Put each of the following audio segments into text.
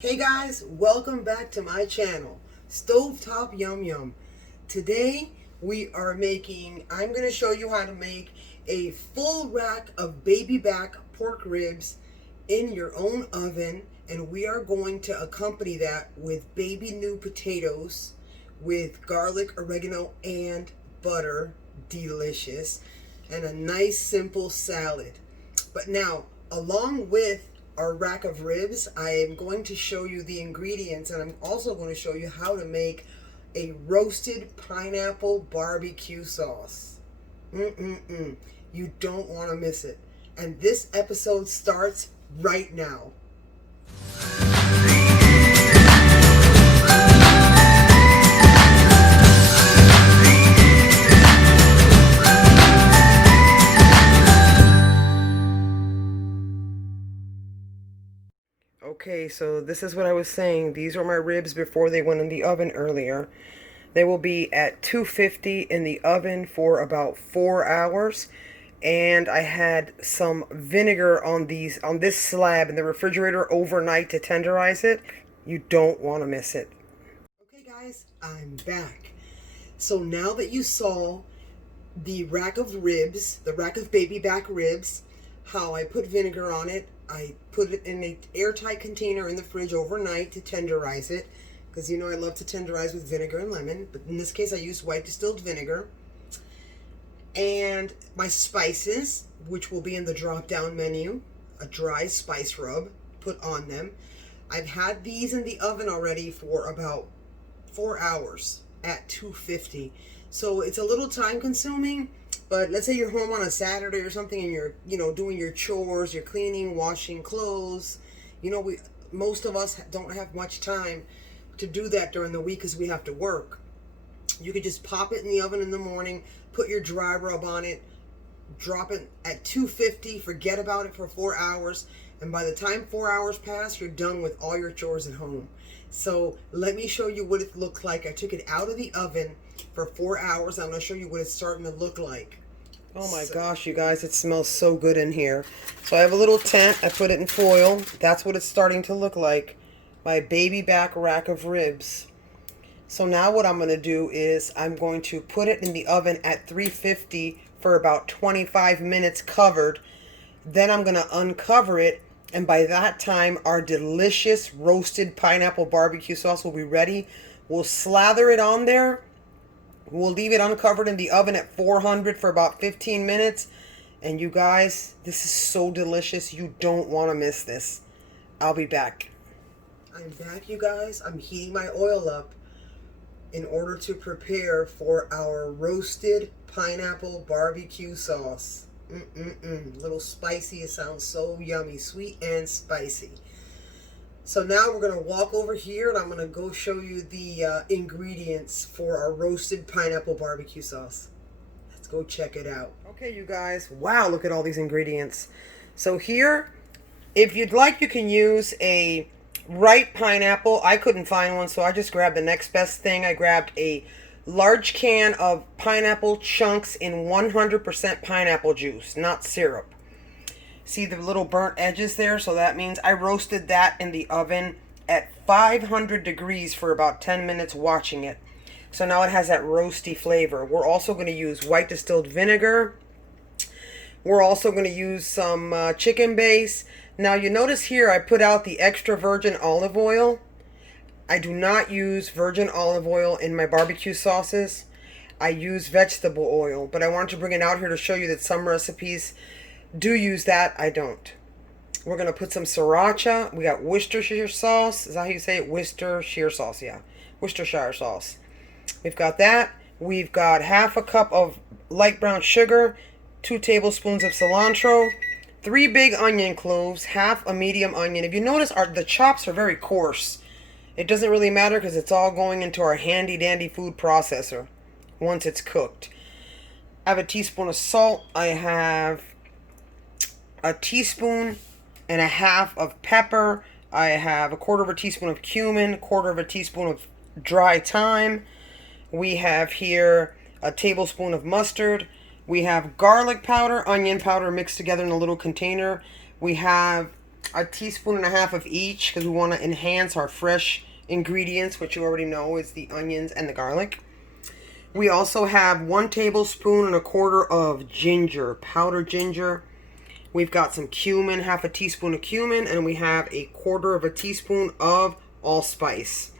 Hey guys, welcome back to my channel, Stovetop Yum Yum. Today I'm going to show you how to make a full rack of baby back pork ribs in your own oven, and we are going to accompany that with baby new potatoes with garlic, oregano, and butter. Delicious. And a nice simple salad. But now, along with our rack of ribs, I am going to show you the ingredients, and I'm also going to show you how to make a roasted pineapple barbecue sauce. You don't want to miss it. And this episode starts right now. Okay, so this is what I was saying. These are my ribs before they went in the oven earlier. They will be at 250 in the oven for about 4 hours. And I had some vinegar on this slab in the refrigerator overnight to tenderize it. You don't want to miss it. Okay guys, I'm back. So now that you saw the rack of ribs, the rack of baby back ribs, how I put vinegar on it, I put it in an airtight container in the fridge overnight to tenderize it, because you know I love to tenderize with vinegar and lemon, but in this case I used white distilled vinegar. And my spices, which will be in the drop down menu, a dry spice rub, put on them. I've had these in the oven already for about 4 hours at 250. So it's a little time consuming, but let's say you're home on a Saturday or something and you're, doing your chores, you're cleaning, washing clothes. Most of us don't have much time to do that during the week because we have to work. You could just pop it in the oven in the morning, put your dry rub on it, drop it at 250, forget about it for 4 hours, and by the time 4 hours pass, you're done with all your chores at home. So let me show you what it looked like. I took it out of the oven for 4 hours. I'm going to show you what it's starting to look like. Oh my gosh, you guys, it smells so good in here. So I have a little tent. I put it in foil. That's what it's starting to look like. My baby back rack of ribs. So now what I'm going to do is I'm going to put it in the oven at 350 for about 25 minutes covered. Then I'm going to uncover it. And by that time, our delicious roasted pineapple barbecue sauce will be ready. We'll slather it on there. We'll leave it uncovered in the oven at 400 for about 15 minutes. And you guys, this is so delicious. You don't want to miss this. I'll be back. I'm back, you guys. I'm heating my oil up in order to prepare for our roasted pineapple barbecue sauce. Little spicy. It sounds so yummy, sweet and spicy. So now we're going to walk over here and I'm going to go show you the ingredients for our roasted pineapple barbecue sauce. Let's go check it out. Okay, you guys. Wow, look at all these ingredients. So here, if you'd like, you can use a ripe pineapple. I couldn't find one, so I just grabbed the next best thing. I grabbed a large can of pineapple chunks in 100% pineapple juice, not syrup. See the little burnt edges there? So that means I roasted that in the oven at 500 degrees for about 10 minutes watching it. So now it has that roasty flavor. We're also going to use white distilled vinegar. We're also going to use some chicken base. Now you notice here I put out the extra virgin olive oil. I do not use virgin olive oil in my barbecue sauces. I use vegetable oil, but I wanted to bring it out here to show you that some recipes do use that. I don't. We're going to put some sriracha. We got Worcestershire sauce. Is that how you say it? Worcestershire sauce, yeah. Worcestershire sauce. We've got that. We've got half a cup of light brown sugar, 2 tablespoons of cilantro, 3 big onion cloves, half a medium onion. If you notice, the chops are very coarse. It doesn't really matter because it's all going into our handy dandy food processor once it's cooked. I have a teaspoon of salt. I have a teaspoon and a half of pepper. I have a quarter of a teaspoon of cumin, a quarter of a teaspoon of dry thyme. We have here a tablespoon of mustard. We have garlic powder, onion powder mixed together in a little container. We have a teaspoon and a half of each because we want to enhance our fresh ingredients, which you already know is the onions and the garlic. We also have 1 tablespoon and a quarter of ginger, powdered ginger. We've got some cumin, half a teaspoon of cumin, and we have a quarter of a teaspoon of allspice.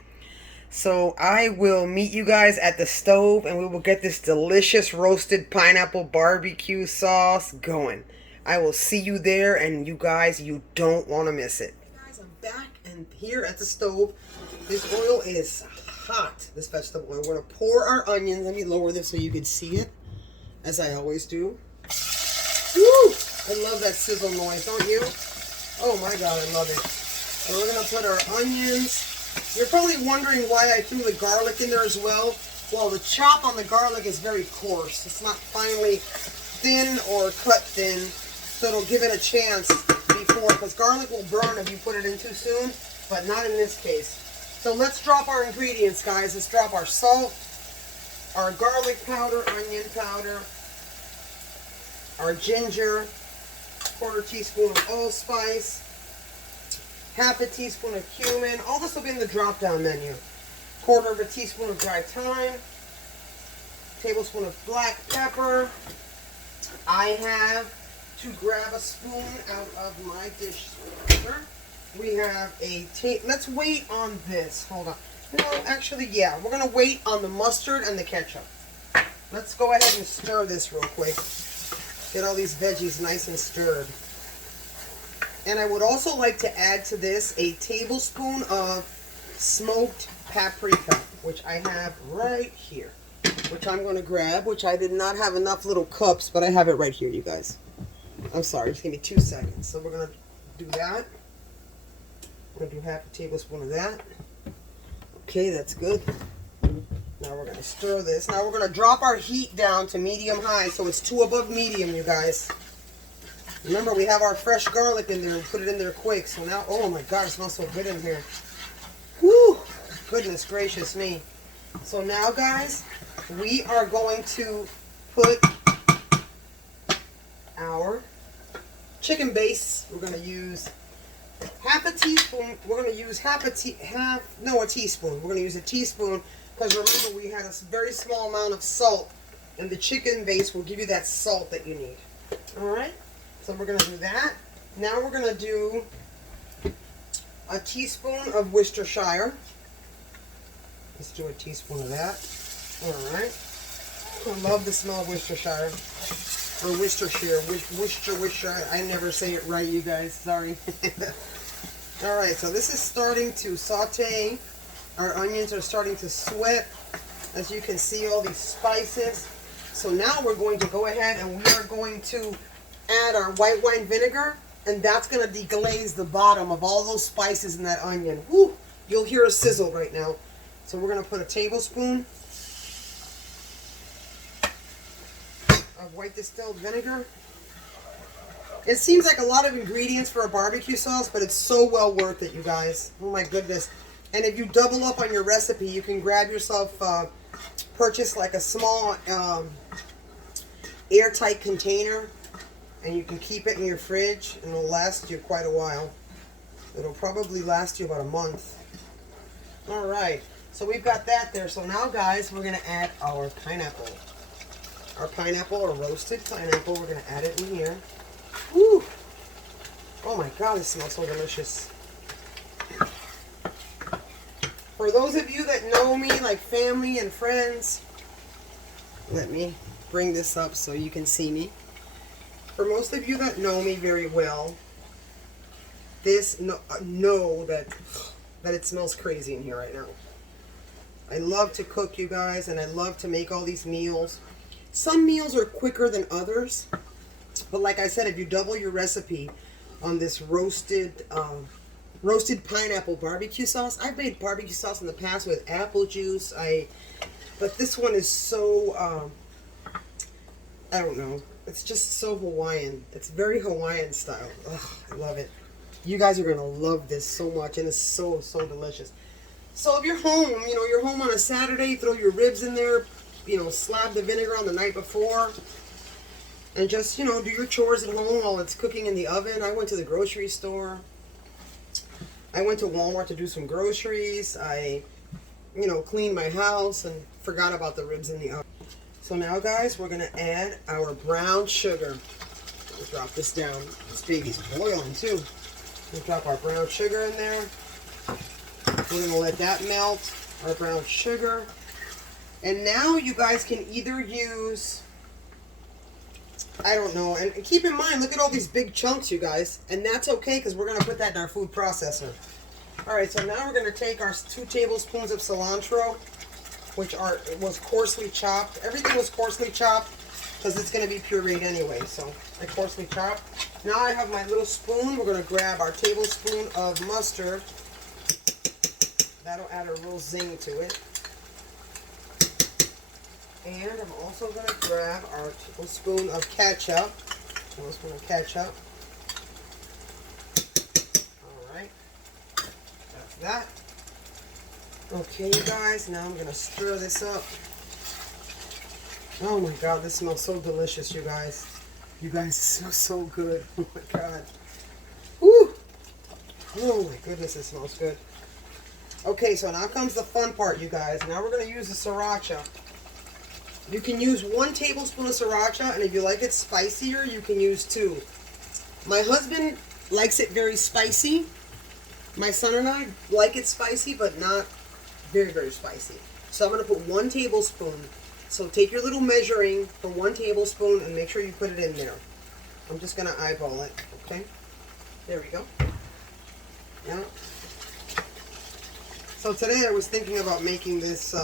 So I will meet you guys at the stove and we will get this delicious roasted pineapple barbecue sauce going. I will see you there, and you guys, you don't want to miss it. Hey guys, I'm back and here at the stove. This oil is hot, this vegetable oil. We're going to pour our onions. Let me lower this so you can see it, as I always do. Woo! I love that sizzle noise, don't you? Oh my God, I love it. So we're going to put our onions. You're probably wondering why I threw the garlic in there as well. Well, the chop on the garlic is very coarse. It's not finely thin or cut thin, so it'll give it a chance before, because garlic will burn if you put it in too soon, but not in this case. So let's drop our ingredients, guys. Let's drop our salt, our garlic powder, onion powder, our ginger, quarter teaspoon of allspice, half a teaspoon of cumin. All this will be in the drop-down menu. Quarter of a teaspoon of dry thyme, tablespoon of black pepper. I have to grab a spoon out of my dishwasher. We have a let's wait on this. Hold on. No, actually, yeah. We're going to wait on the mustard and the ketchup. Let's go ahead and stir this real quick. Get all these veggies nice and stirred. And I would also like to add to this a tablespoon of smoked paprika, which I have right here, which I'm going to grab, which I did not have enough little cups, but I have it right here, you guys. I'm sorry, just give me 2 seconds. So we're going to do that. I'm going to do half a tablespoon of that. Okay, that's good. Now we're going to stir this. Now we're going to drop our heat down to medium-high, so it's 2 above medium, you guys. Remember, we have our fresh garlic in there and put it in there quick. So now, oh my God, it smells so good in here. Whew, goodness gracious me. So now, guys, we are going to put our chicken base. We're going to use half a teaspoon. We're going to use a teaspoon. We're going to use a teaspoon because remember, we had a very small amount of salt, and the chicken base will give you that salt that you need. All right? So we're going to do that. Now we're going to do a teaspoon of Worcestershire. Let's do a teaspoon of that. All right. I love the smell of Worcestershire. Or Worcestershire. Worcestershire. I never say it right, you guys. Sorry. All right. So this is starting to saute. Our onions are starting to sweat. As you can see, all these spices. So now we're going to go ahead and we are going to add our white wine vinegar, and that's going to deglaze the bottom of all those spices in that onion. Woo! You'll hear a sizzle right now. So we're going to put a tablespoon of white distilled vinegar. It seems like a lot of ingredients for a barbecue sauce, but it's so well worth it, you guys. Oh my goodness. And if you double up on your recipe, you can grab yourself, purchase like a small airtight container, and you can keep it in your fridge, and it'll last you quite a while. It'll probably last you about a month. All right, so we've got that there. So now, guys, we're going to add our pineapple. Our pineapple, or roasted pineapple, we're going to add it in here. Woo! Oh my God, it smells so delicious. For those of you that know me, like family and friends, let me bring this up so you can see me. For most of you that know me very well, know that it smells crazy in here right now. I love to cook, you guys, and I love to make all these meals. Some meals are quicker than others, but like I said, if you double your recipe on this roasted pineapple barbecue sauce. I've made barbecue sauce in the past with apple juice. But this one is so I don't know. It's just so Hawaiian. It's very Hawaiian style. Ugh, I love it. You guys are going to love this so much, and it's so, so delicious. So if you're home, you're home on a Saturday, throw your ribs in there, slab the vinegar on the night before, and just, do your chores at home while it's cooking in the oven. I went to the grocery store. I went to Walmart to do some groceries. I, cleaned my house and forgot about the ribs in the oven. So now, guys, we're going to add our brown sugar. Let's drop this down. This baby's boiling, too. We'll drop our brown sugar in there. We're going to let that melt, our brown sugar. And now you guys can either use, I don't know, and keep in mind, look at all these big chunks, you guys. And that's okay, because we're going to put that in our food processor. Alright, so now we're going to take our 2 tablespoons of cilantro, which was coarsely chopped. Everything was coarsely chopped, because it's going to be pureed anyway, so I coarsely chopped. Now I have my little spoon. We're going to grab our tablespoon of mustard. That'll add a real zing to it. And I'm also going to grab our tablespoon of ketchup. Tablespoon of ketchup. Alright. That's that. Okay, you guys. Now I'm going to stir this up. Oh my god, this smells so delicious, you guys. You guys, it smells so good. Oh my god. Woo! Oh my goodness, it smells good. Okay, so now comes the fun part, you guys. Now we're going to use the sriracha. You can use 1 tablespoon of sriracha, and if you like it spicier, you can use 2. My husband likes it very spicy. My son and I like it spicy, but not very, very spicy. So I'm going to put 1 tablespoon. So take your little measuring for 1 tablespoon and make sure you put it in there. I'm just going to eyeball it, okay? There we go. Yeah. So today I was thinking about making this,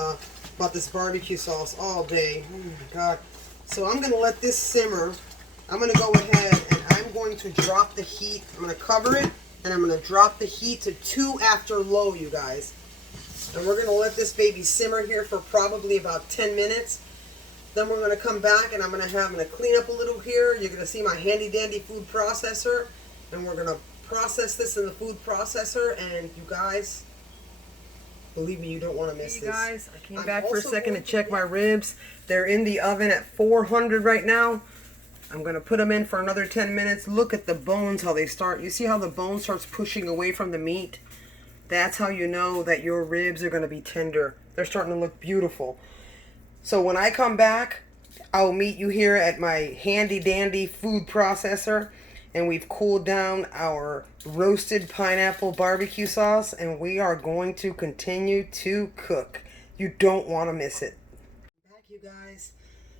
this barbecue sauce all day. Oh my god. So I'm going to let this simmer. I'm going to go ahead and I'm going to drop the heat. I'm going to cover it and I'm going to drop the heat to 2 after low, you guys. And we're going to let this baby simmer here for probably about 10 minutes. Then we're going to come back and I'm going to clean up a little here. You're going to see my handy dandy food processor. And we're going to process this in the food processor. And you guys, believe me, you don't want to miss this. You guys, I came back for a second to check my ribs. They're in the oven at 400 right now. I'm going to put them in for another 10 minutes. Look at the bones, how they start. You see how the bone starts pushing away from the meat? That's how you know that your ribs are going to be tender. They're starting to look beautiful. So when I come back, I'll meet you here at my handy dandy food processor. And we've cooled down our roasted pineapple barbecue sauce. And we are going to continue to cook. You don't want to miss it. Back, you guys.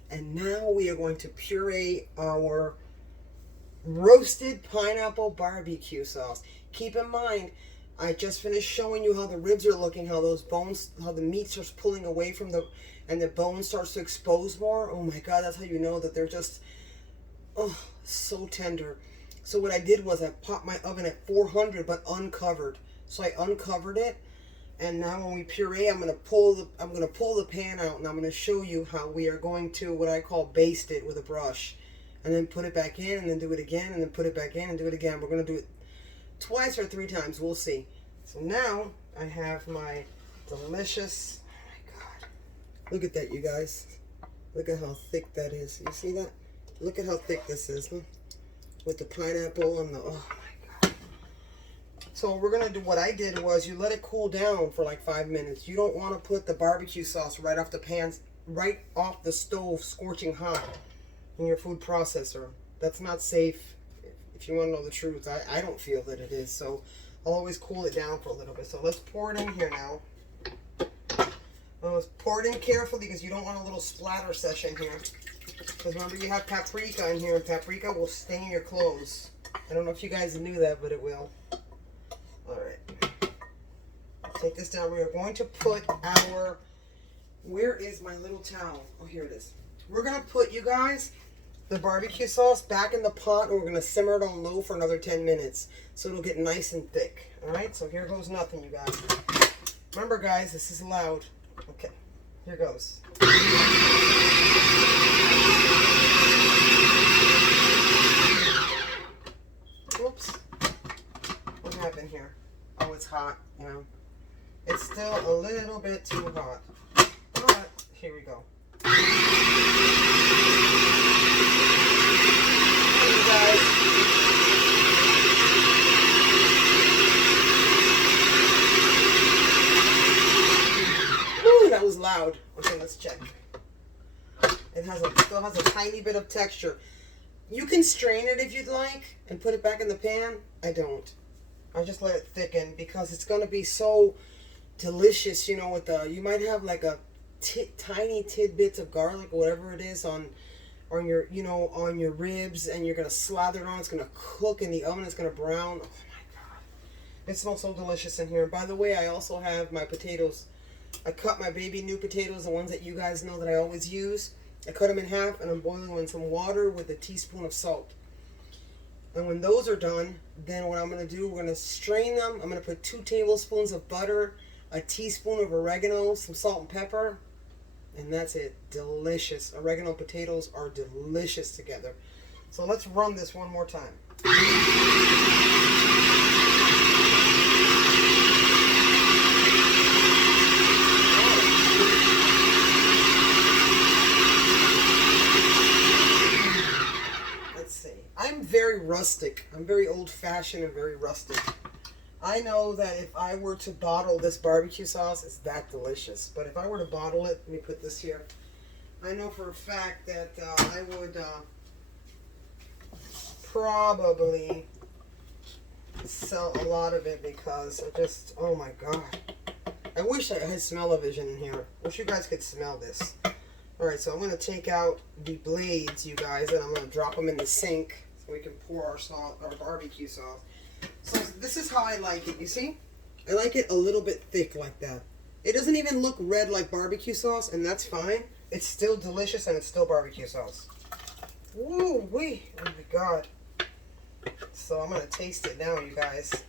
And now we are going to puree our roasted pineapple barbecue sauce. Keep in mind, I just finished showing you how the ribs are looking, how those bones, how the meat starts pulling away from and the bone starts to expose more. Oh my god, that's how you know that they're just, oh, so tender. So what I did was I popped my oven at 400 but uncovered. So I uncovered it, and now when we puree, I'm gonna pull the pan out, and I'm gonna show you how we are going to what I call baste it with a brush, and then put it back in, and then do it again, and then put it back in, and do it again. We're gonna do it twice or 3 times, we'll see. So now I have my delicious, oh my god, look at that, you guys. Look at how thick that is. You see that? Look at how thick this is, huh? With the pineapple and the, oh my god. So we're gonna do, what I did was you let it cool down for like 5 minutes. You don't want to put the barbecue sauce right off the pan, right off the stove, scorching hot in your food processor. That's not safe. If you want to know the truth, I don't feel that it is. So I'll always cool it down for a little bit. So let's pour it in here now. Let's pour it in carefully because you don't want a little splatter session here. Because remember, you have paprika in here, and paprika will stain your clothes. I don't know if you guys knew that, but it will. Alright. Take this down. We are going to put our, where is my little towel? Oh, here it is. We're going to put, you guys, the barbecue sauce back in the pot, and we're going to simmer it on low for another 10 minutes. So it'll get nice and thick. Alright, so here goes nothing, you guys. Remember, guys, this is loud. Okay, here goes. Oops. What happened here? Oh, it's hot, you know. It's still a little bit too hot. But here we go. Hey, guys. loud. Okay, let's check. It still has a tiny bit of texture. You can strain it if you'd like and put it back in the pan. I don't. I just let it thicken because it's going to be so delicious, you know, with you might have like a tiny tidbits of garlic or whatever it is on your, you know, on your ribs, and you're going to slather it on. It's going to cook in the oven. It's going to brown. Oh my God. It smells so delicious in here. And by the way, I also have my potatoes. I cut my baby new potatoes, the ones that you guys know that I always use. I cut them in half, and I'm boiling them in some water with a teaspoon of salt. And when those are done, then what I'm going to do, we're going to strain them. I'm going to put 2 tablespoons of butter, a teaspoon of oregano, some salt and pepper, and that's it. Delicious. Oregano and potatoes are delicious together. So let's run this one more time. I'm very rustic. I'm very old-fashioned and very rustic. I know that if I were to bottle this barbecue sauce, it's that delicious. But if I were to bottle it, let me put this here. I know for a fact that I would probably sell a lot of it because I just, oh my God. I wish I had smell-o-vision in here. I wish you guys could smell this. Alright, so I'm going to take out the blades, you guys, and I'm going to drop them in the sink. We can pour our barbecue sauce. So this is how I like it. You see? I like it a little bit thick like that. It doesn't even look red like barbecue sauce, and that's fine. It's still delicious, and it's still barbecue sauce. Woo-wee. Oh my God. So I'm going to taste it now, you guys.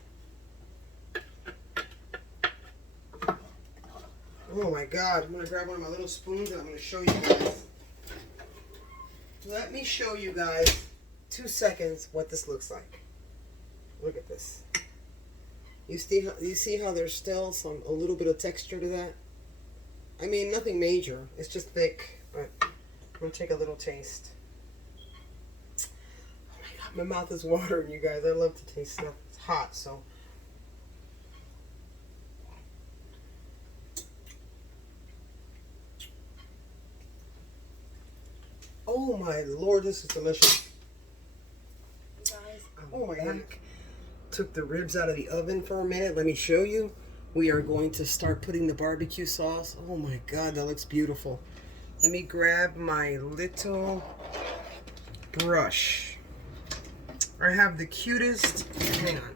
Oh my God. I'm going to grab one of my little spoons, and I'm going to show you guys. Let me show you guys 2 seconds what this looks like. Look at this. You see how there's still a little bit of texture to that? I mean, nothing major. It's just thick. But I'm gonna take a little taste. Oh my God, my mouth is watering, you guys. I love to taste stuff. It's hot, so. Oh my Lord, this is delicious. Oh my God. Took the ribs out of the oven for a minute. Let me show you. We are going to start putting the barbecue sauce. Oh my God, that looks beautiful. Let me grab my little brush. I have the cutest, hang on.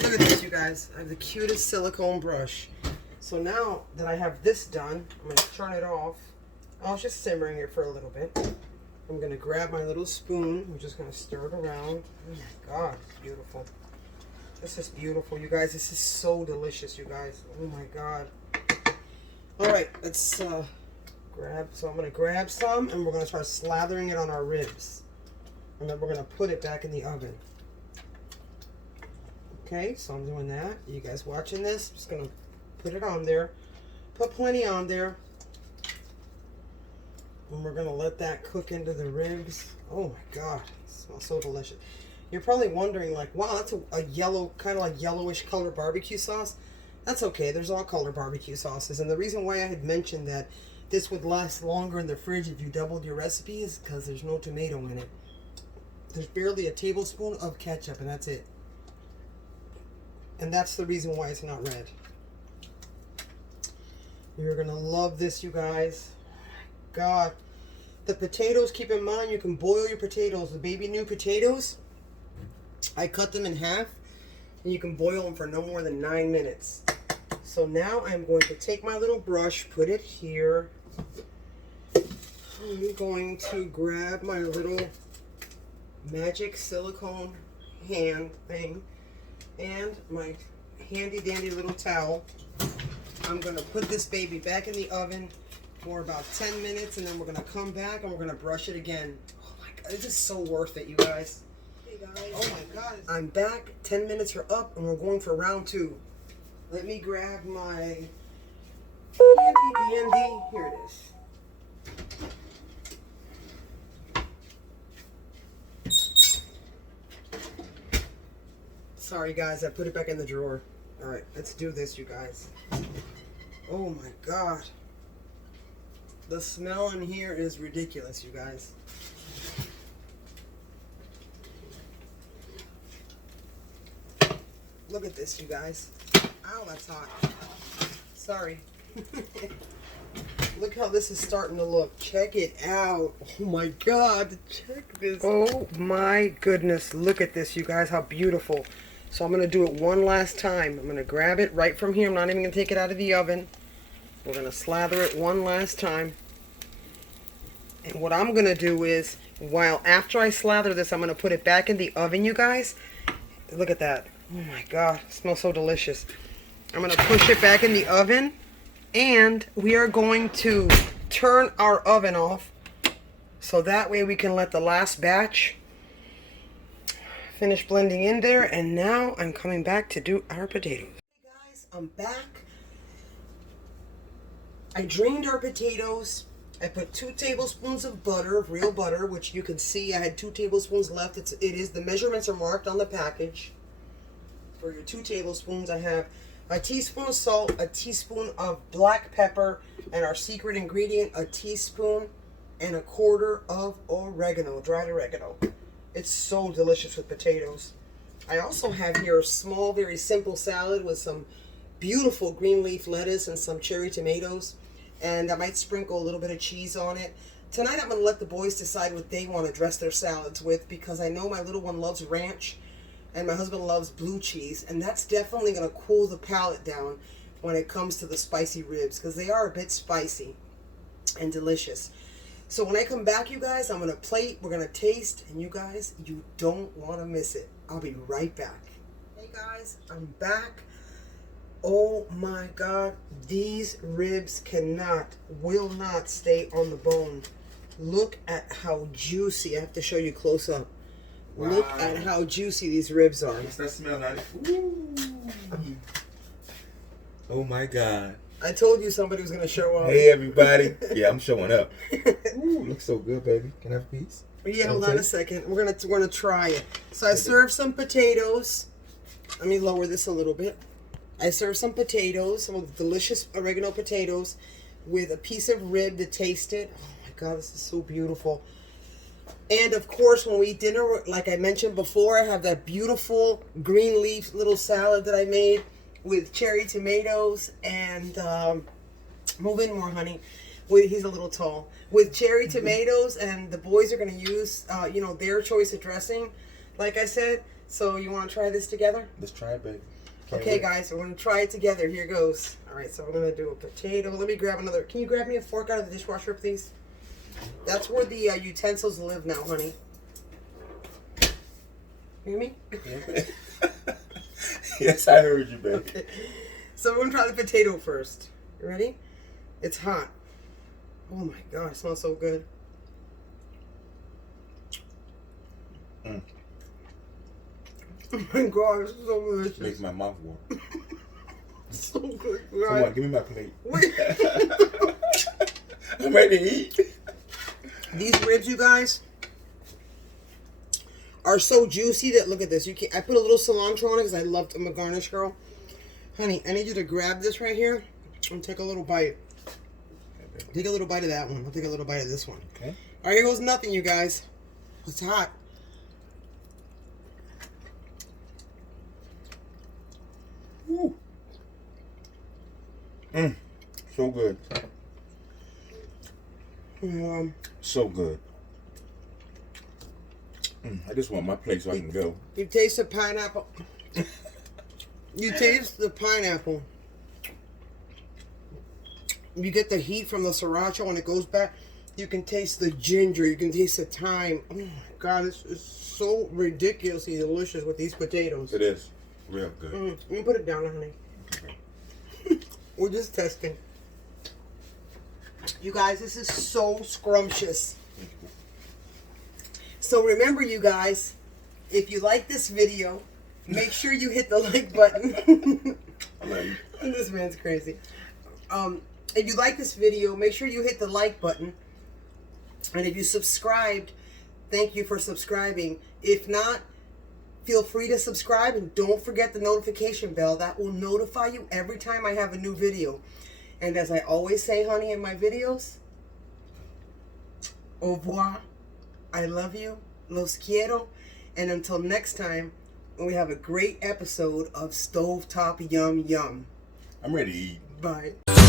Look at this, you guys. I have the cutest silicone brush. So now that I have this done, I'm going to turn it off. I was just simmering it for a little bit. I'm going to grab my little spoon. I'm just going to stir it around. Oh my God, it's beautiful. This is beautiful, you guys. This is so delicious, you guys. Oh my God. All right, let's grab. So I'm going to grab some, and we're going to start slathering it on our ribs. And then we're going to put it back in the oven. Okay, so I'm doing that. You guys watching this? Just going to put it on there. Put plenty on there. And we're going to let that cook into the ribs. Oh my God, it smells so delicious. You're probably wondering like, wow, that's a yellow, kind of like yellowish color barbecue sauce. That's okay, there's all color barbecue sauces. And the reason why I had mentioned that this would last longer in the fridge if you doubled your recipe is because there's no tomato in it. There's barely a tablespoon of ketchup, and that's it. And that's the reason why it's not red. You're going to love this, you guys. God. The potatoes, keep in mind, you can boil your potatoes. The baby new potatoes, I cut them in half, and you can boil them for no more than 9 minutes. So now I'm going to take my little brush, put it here. I'm going to grab my little magic silicone hand thing and my handy dandy little towel. I'm going to put this baby back in the oven for about 10 minutes, and then we're going to come back and we're going to brush it again. Oh my God, this is so worth it, you guys. Hey guys. Oh my God. I'm back. 10 minutes are up, and we're going for round 2. Let me grab my handy dandy. Here it is. Sorry guys, I put it back in the drawer. Alright, let's do this, you guys. Oh my God. The smell in here is ridiculous, you guys. Look at this, you guys. Ow, that's hot. Sorry. Look how this is starting to look. Check it out. Oh my God. Check this. Oh my goodness. Look at this, you guys. How beautiful. So I'm going to do it one last time. I'm going to grab it right from here. I'm not even going to take it out of the oven. We're going to slather it one last time. And what I'm going to do is, after I slather this, I'm going to put it back in the oven, you guys. Look at that. Oh my God. It smells so delicious. I'm going to push it back in the oven. And we are going to turn our oven off. So that way we can let the last batch finish blending in there. And now I'm coming back to do our potatoes. Hey guys, I'm back. I drained our potatoes. I put 2 tablespoons of butter, of real butter, which you can see I had 2 tablespoons left. The measurements are marked on the package. For your 2 tablespoons, I have a teaspoon of salt, a teaspoon of black pepper, and our secret ingredient, a teaspoon and 1/4 of oregano, dried oregano. It's so delicious with potatoes. I also have here a small, very simple salad with some beautiful green leaf lettuce and some cherry tomatoes. And I might sprinkle a little bit of cheese on it. Tonight I'm going to let the boys decide what they want to dress their salads with, because I know my little one loves ranch and my husband loves blue cheese, and that's definitely going to cool the palate down when it comes to the spicy ribs, because they are a bit spicy and delicious. So when I come back, you guys, I'm going to plate, we're going to taste, and you guys, you don't want to miss it. I'll be right back. Hey guys, I'm back. Oh my God, these ribs will not stay on the bone. Look at how juicy. I have to show you close up. Wow. Look at how juicy these ribs are. What's that smell like? Ooh. Oh my God. I told you somebody was going to show up. Hey everybody. Yeah, I'm showing up. Ooh, looks so good, baby. Can I have a piece? Yeah, hold on a second. We're gonna try it. So I served some potatoes. Let me lower this a little bit. I served some potatoes, some of the delicious oregano potatoes, with a piece of rib to taste it. Oh my God, this is so beautiful. And of course, when we eat dinner, like I mentioned before, I have that beautiful green leaf little salad that I made with cherry tomatoes and move in more, honey. He's a little tall. With cherry tomatoes, and the boys are going to use, their choice of dressing, like I said. So you want to try this together? Let's try it, baby. Okay, guys, we're going to try it together. Here goes. All right, so we're going to do a potato. Let me grab another. Can you grab me a fork out of the dishwasher, please? That's where the utensils live now, honey. You hear me? Yes, I heard you, baby. Okay. So we're going to try the potato first. You ready? It's hot. Oh my God, it smells so good. Mm. Oh my God, it's so delicious. Makes my mouth warm. So good. Come on, give me my plate. Wait. I'm ready to eat. These ribs, you guys, are so juicy that, look at this. I put a little cilantro on it because I'm a garnish girl. Honey, I need you to grab this right here and take a little bite. Take a little bite of that one. I'll take a little bite of this one. Okay. All right, here goes nothing, you guys. It's hot. Woo. So good. So good. I just want my plate so I can go. You taste the pineapple. You taste the pineapple. You get the heat from the sriracha when it goes back. You can taste the ginger. You can taste the thyme. Oh my God, this is so ridiculously delicious with these potatoes. It is. Real good. Let me put it down, honey. Okay. We're just testing. You guys, this is so scrumptious. So remember, you guys, if you like this video, make sure you hit the like button. This man's crazy. If you like this video, make sure you hit the like button. And if you subscribed, thank you for subscribing. If not, feel free to subscribe, and don't forget the notification bell. That will notify you every time I have a new video. And as I always say, honey, in my videos, Au revoir. I love you. Los quiero. And until next time, we have a great episode of Stovetop Yum Yum. I'm ready to eat. Bye.